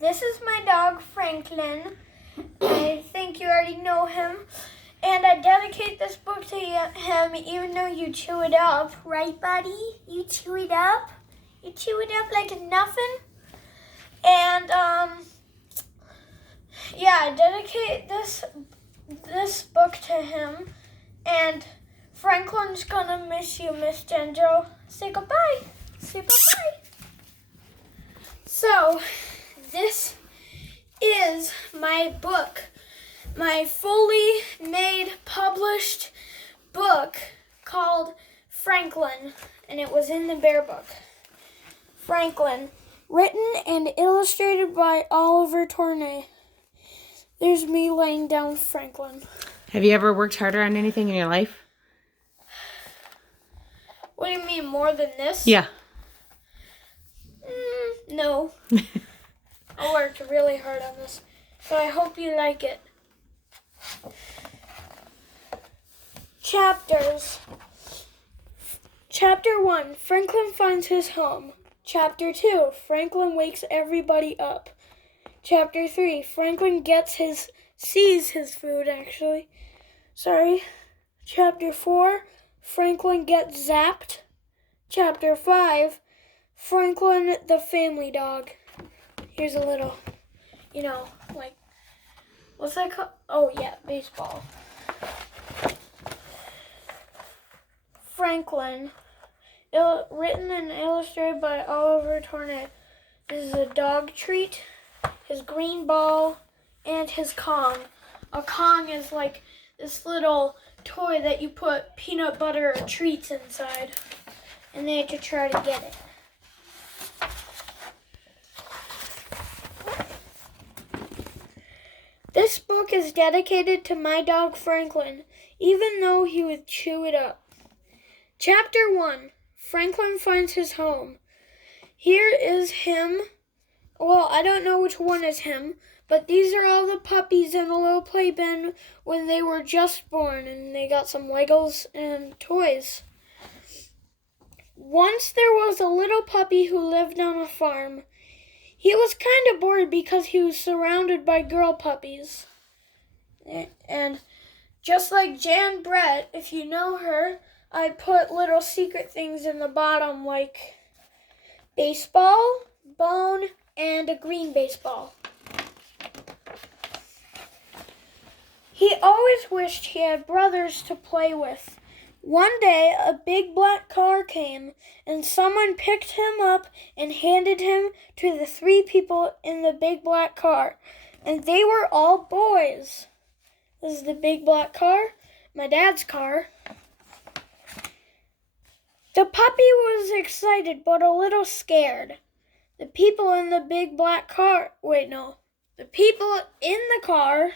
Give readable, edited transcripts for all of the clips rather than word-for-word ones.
This is my dog, Franklin. I think you already know him. And I dedicate this book to him even though you chew it up. Right, buddy? You chew it up? You chew it up like nothing? And, I dedicate this book to him. And Franklin's gonna miss you, Miss Genjo. Say goodbye. Say bye-bye. So, this is my book. My fully made, published book called Franklin. And it was in the Bear Book. Franklin. Written and illustrated by Oliver Tournat. There's me laying down Franklin. Have you ever worked harder on anything in your life? What do you mean, more than this? Yeah. No. I worked really hard on this, so I hope you like it. Chapters. Chapter 1, Franklin finds his home. Chapter 2, Franklin wakes everybody up. Chapter 3, Franklin sees his food, actually. Sorry. Chapter 4, Franklin gets zapped. Chapter 5, Franklin the family dog. Here's a little, what's that called? Oh, yeah, baseball. Franklin, written and illustrated by Oliver Tournat. This is a dog treat, his green ball, and his Kong. A Kong is like this little toy that you put peanut butter or treats inside, and they have to try to get it. This book is dedicated to my dog Franklin, even though he would chew it up. Chapter 1, Franklin finds his home. Here is him. Well, I don't know which one is him, but these are all the puppies in a little playpen when they were just born, and they got some Legos and toys. Once there was a little puppy who lived on a farm. He was kind of bored because he was surrounded by girl puppies. And just like Jan Brett, if you know her, I put little secret things in the bottom like baseball, bone, and a green baseball. He always wished he had brothers to play with. One day, a big black car came, and someone picked him up and handed him to the 3 people in the big black car, and they were all boys. This is the big black car, my dad's car. The puppy was excited, but a little scared. The people in the big black car, the people in the car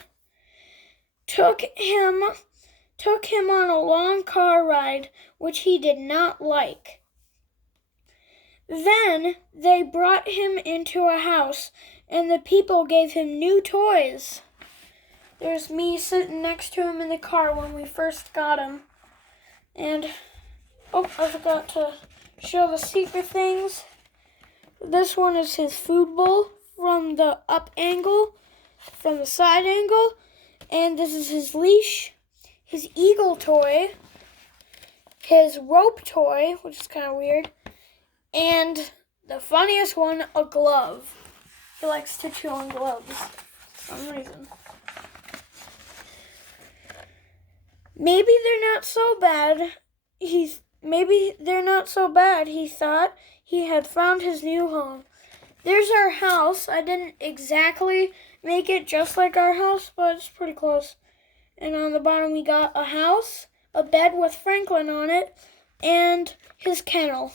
took him on a long car ride, which he did not like. Then they brought him into a house, and the people gave him new toys. There's me sitting next to him in the car when we first got him. And, I forgot to show the secret things. This one is his food bowl from the up angle, from the side angle, and this is his leash. His eagle toy, his rope toy, which is kind of weird, and the funniest one, a glove. He likes to chew on gloves for some reason. Maybe they're not so bad. He thought. He had found his new home. There's our house. I didn't exactly make it just like our house, but it's pretty close. And on the bottom we got a house, a bed with Franklin on it, and his kennel.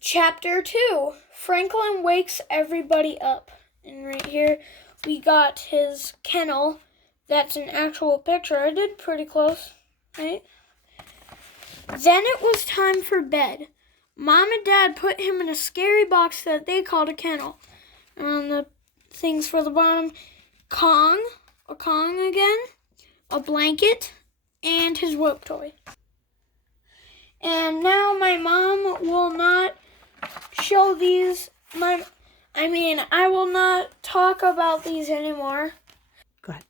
Chapter 2, Franklin wakes everybody up. And right here we got his kennel. That's an actual picture. I did pretty close, right? Then it was time for bed. Mom and Dad put him in a scary box that they called a kennel. And on the things for the bottom, a Kong again, a blanket, and his rope toy. And now my mom will not show these. I will not talk about these anymore. Go ahead.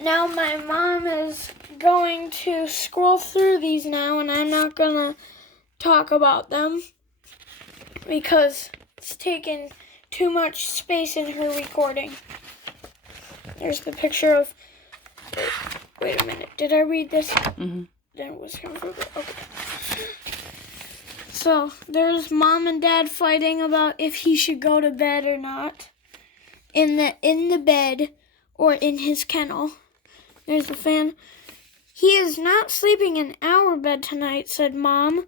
Now my mom is going to scroll through these now, and I'm not going to talk about them because it's taken too much space in her recording. There's the picture of... Wait a minute. Did I read this? Mm-hmm. Then it was okay. So there's Mom and Dad fighting about if he should go to bed or not. In the bed or in his kennel. There's the fan. He is not sleeping in our bed tonight, said Mom.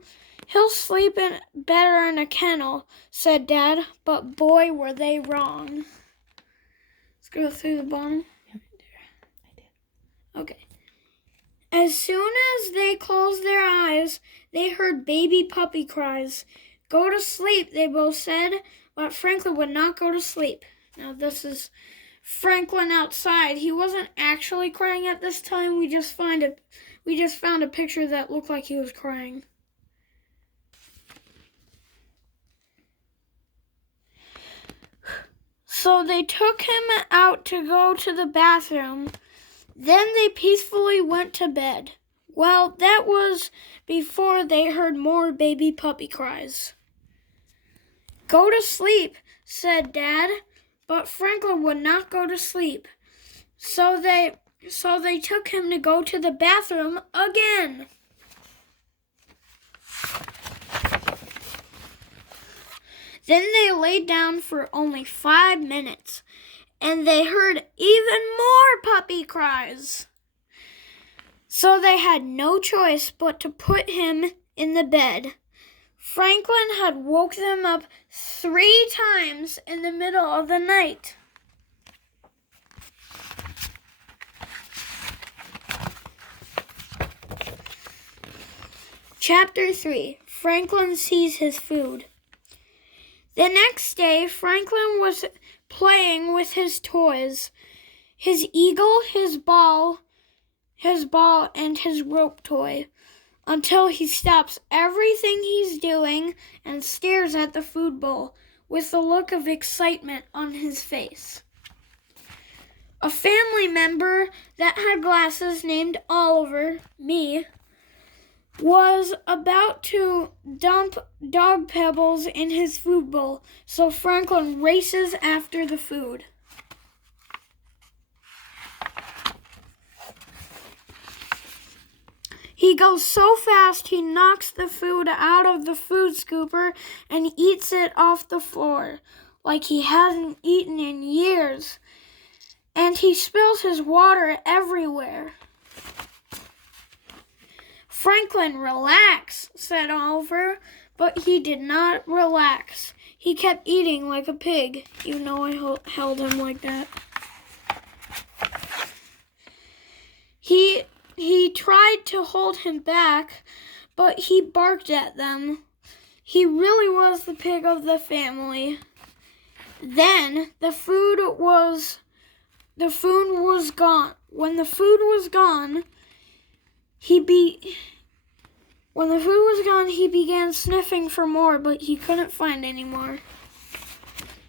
He'll sleep better in a kennel, said Dad. But boy, were they wrong. Let's go through the bottom. Yep, there. I did. Okay. As soon as they closed their eyes, they heard baby puppy cries. Go to sleep, they both said, but Franklin would not go to sleep. Now this is Franklin outside. He wasn't actually crying at this time. We just found a picture that looked like he was crying. So they took him out to go to the bathroom. Then they peacefully went to bed. Well, that was before they heard more baby puppy cries. Go to sleep, said Dad, but Franklin would not go to sleep. So they took him to go to the bathroom again. Then they laid down for only 5 minutes. And they heard even more puppy cries. So they had no choice but to put him in the bed. Franklin had woke them up 3 times in the middle of the night. Chapter 3. Franklin sees his food. The next day, Franklin was playing with his toys, his eagle, his ball, and his rope toy, until he stops everything he's doing and stares at the food bowl with a look of excitement on his face. A family member that had glasses named Oliver, me, was about to dump dog pebbles in his food bowl, so Franklin races after the food. He goes so fast he knocks the food out of the food scooper and eats it off the floor like he hasn't eaten in years, and he spills his water everywhere. Franklin, relax, said Oliver, but he did not relax. He kept eating like a pig, even though I held him like that. He tried to hold him back, but he barked at them. He really was the pig of the family. Then the food was gone. When the food was gone, he began sniffing for more, but he couldn't find any more.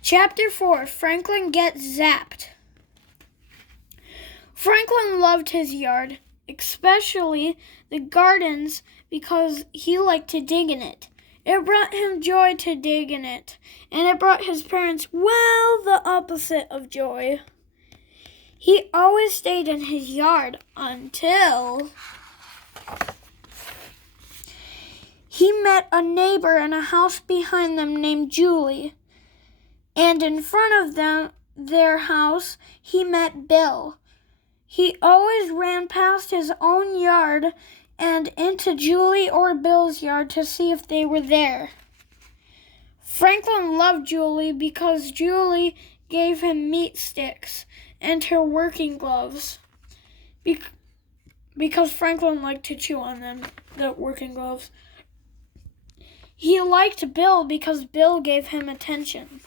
Chapter 4. Franklin Gets Zapped. Franklin loved his yard, especially the gardens, because he liked to dig in it. It brought him joy to dig in it, and it brought his parents, well, the opposite of joy. He always stayed in his yard until he met a neighbor in a house behind them named Julie. And in front of their house, he met Bill. He always ran past his own yard and into Julie or Bill's yard to see if they were there. Franklin loved Julie because Julie gave him meat sticks and her working gloves. Because Franklin liked to chew on them, the working gloves. He liked Bill because Bill gave him attention.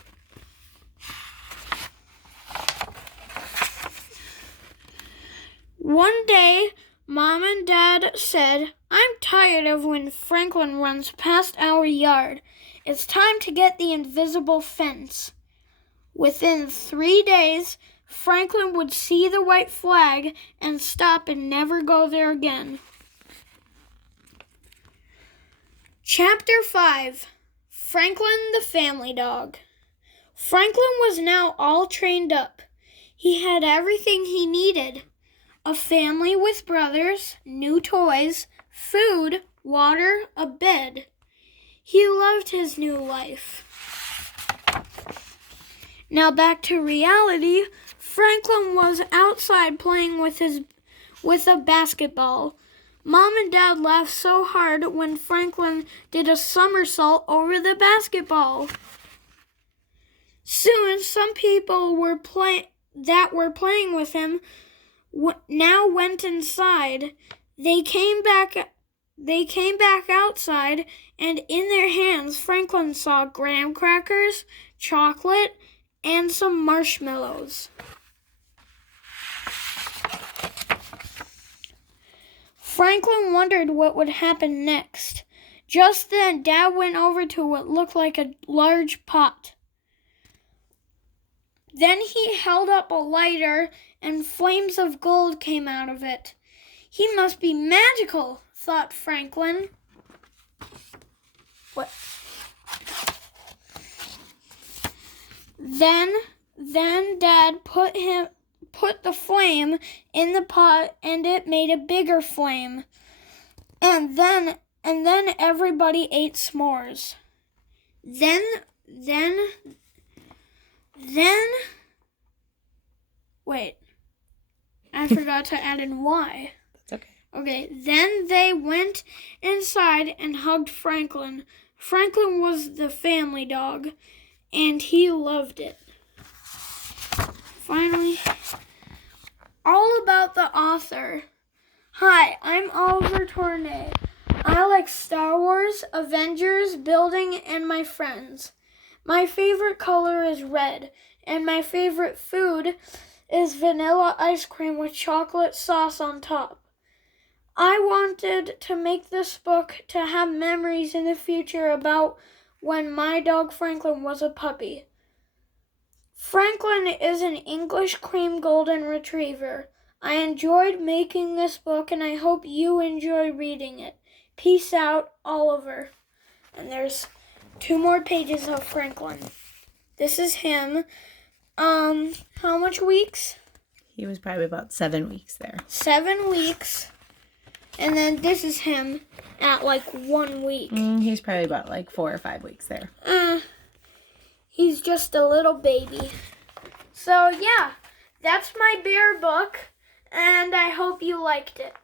One day, Mom and Dad said, I'm tired of when Franklin runs past our yard. It's time to get the invisible fence. Within 3 days, Franklin would see the white flag and stop and never go there again. Chapter 5. Franklin the Family Dog. Franklin was now all trained up. He had everything he needed. A family with brothers, new toys, food, water, a bed. He loved his new life. Now back to reality. Franklin was outside playing with a basketball. Mom and Dad laughed so hard when Franklin did a somersault over the basketball. Soon, some people that were playing with him now went inside. They came back outside, and in their hands, Franklin saw graham crackers, chocolate, and some marshmallows. Franklin wondered what would happen next. Just then, Dad went over to what looked like a large pot. Then he held up a lighter, and flames of gold came out of it. He must be magical, thought Franklin. What? Then Dad put the flame in the pot, and it made a bigger flame. And then everybody ate s'mores. Then wait. I forgot to add in why. That's okay. Okay, then they went inside and hugged Franklin. Franklin was the family dog, and he loved it. Finally, all about the author. Hi, I'm Oliver Tournat. I like Star Wars, Avengers, building, and my friends. My favorite color is red, and my favorite food is vanilla ice cream with chocolate sauce on top. I wanted to make this book to have memories in the future about when my dog Franklin was a puppy. Franklin is an English cream golden retriever. I enjoyed making this book, and I hope you enjoy reading it. Peace out, Oliver. And there's 2 more pages of Franklin. This is him. How much weeks? He was probably about 7 weeks there. 7 weeks. And then this is him at like 1 week. He's probably about like 4 or 5 weeks there. He's just a little baby. So yeah, that's my bear book, and I hope you liked it.